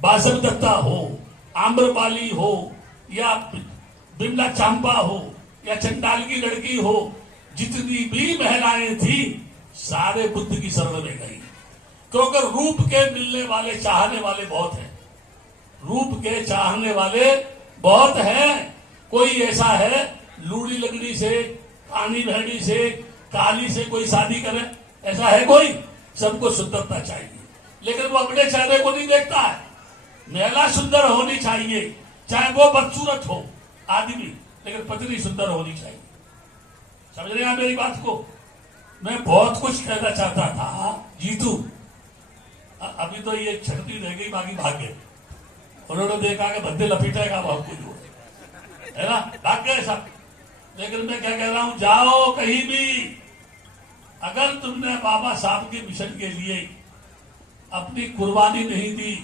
बासव दत्ता हो, आम्रपाली हो, या बिमला चांपा हो, या चंडाल की लड़की हो, जितनी भी महिलाएं थी सारे बुद्ध की शरण में गई। क्योंकि रूप के मिलने वाले चाहने वाले बहुत हैं, रूप के चाहने वाले बहुत हैं। कोई ऐसा है लूड़ी लगड़ी से, कानी भैड़ी से, काली से कोई शादी करे? ऐसा है कोई? सबको सुंदरता चाहिए, लेकिन वो अपने चेहरे को नहीं देखता है। महिला सुंदर होनी चाहिए, चाहे वो बदसूरत हो आदमी, लेकिन पत्नी सुंदर होनी चाहिए। समझ रहे हैं मेरी बात को? मैं बहुत कुछ कहना चाहता था जीतू, अभी तो ये छटती रह गई, बाकी भाग गए। उन्होंने देखा कि बंदे लपेटेगा बहुत कुछ हो, है ना, भाग गए सब। लेकिन मैं क्या कह रहा हूं, जाओ कहीं भी, अगर तुमने बाबा साहब के मिशन के लिए अपनी कुर्बानी नहीं दी,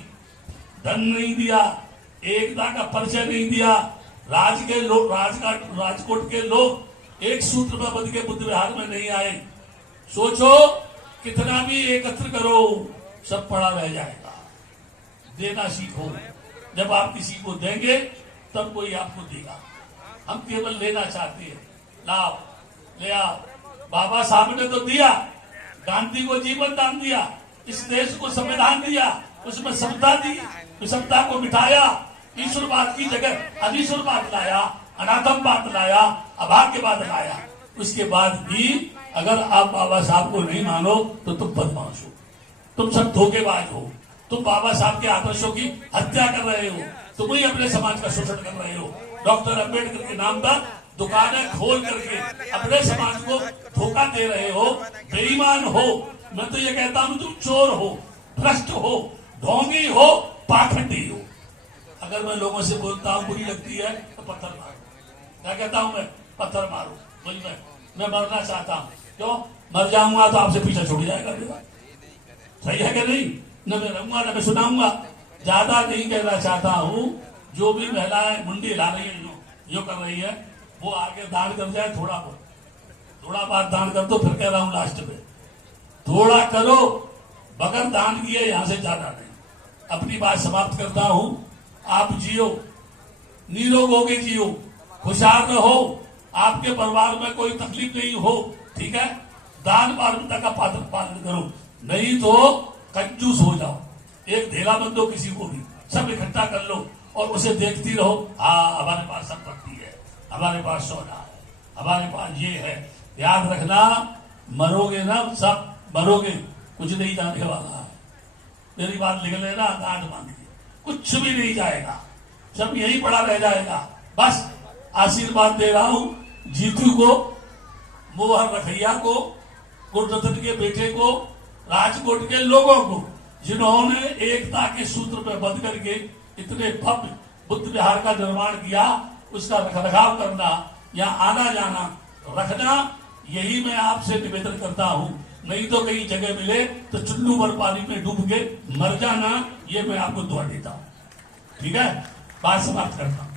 धन नहीं दिया, एकता का परिचय नहीं दिया, राजकोट के लोग एक सूत्र में बंध के बुद्ध विहार में नहीं आए, सोचो कितना भी एकत्र करो सब पड़ा रह जाएगा। देना सीखो, जब आप किसी को देंगे तब कोई आपको देगा। हम केवल लेना चाहते हैं, लाओ ले आओ। बाबा साहब ने तो दिया, गांधी को जीवन दान दिया, इस देश को संविधान दिया, उसमें समता दी, विषमता को मिटाया, ईश्वरवाद की जगह अधीश्वरवाद लाया, अनाथमवाद लाया, अभाग्यवाद लाया। उसके बाद भी अगर आप बाबा साहब को नहीं मानो तो तुम बदमाश हो, तुम सब धोखेबाज हो, तुम बाबा साहब के आदर्शों की हत्या कर रहे हो, तुम ही अपने समाज का शोषण कर रहे हो। डॉक्टर अंबेडकर के नाम पर दुकानें खोल करके अपने समाज को धोखा दे रहे हो, बेईमान हो। मैं तो ये कहता हूं तुम चोर हो, भ्रष्ट हो, ढोंगी हो, पाखंडी हो। अगर मैं लोगों से बोलता हूं बुरी लगती है तो पत्थर मारो। क्या कहता हूं मैं? पत्थर मारो। बोल मैं मरना चाहता हूं, क्यों? मर जाऊंगा तो आपसे पीछा छूट जाएगा मेरा। सही है कि नहीं? न मैं रहूंगा न मैं सुनाऊंगा। ज्यादा नहीं कहना चाहता हूं, जो भी महिलाएं मुंडी हिला रही है, जो कर रही है, वो आगे दान कर जाए, थोड़ा बहुत दान कर दो। फिर कह रहा हूं लास्ट में, थोड़ा करो, बगैर दान किए यहां से जाना नहीं। अपनी बात समाप्त करता हूं। आप जियो, निरोग होके जियो, खुशहाल रहो, आपके परिवार में कोई तकलीफ नहीं हो, ठीक है? दान पारमिता का पालन करो, नहीं तो कंजूस हो जाओ। एक ढेला बन दो किसी को भी, सब इकट्ठा कर लो और उसे देखती रहो। हाँ, हमारे पास संपत्ति है, हमारे पास सोना है, हमारे पास ये है। याद रखना, मरोगे ना, सब मरोगे, कुछ नहीं जाने वाला है। मेरी बात लिख लेना, गांठ बांध के, कुछ भी नहीं जाएगा, सब यही पड़ा रह जाएगा। बस आशीर्वाद दे रहा हूं जीतू को, मोहन रखैया को, गुररतन के बेटे को, राजकोट के लोगों को, जिन्होंने एकता के सूत्र पर बंध करके इतने भव्य बुद्ध विहार का निर्माण किया। उसका रखरखाव करना, यहाँ आना जाना रखना, यही मैं आपसे निवेदन करता हूं। नहीं तो कहीं जगह मिले तो चुल्लू भर पानी में डूब के मर जाना, ये मैं आपको दुआ देता हूं। ठीक है, बात समाप्त करता हूं।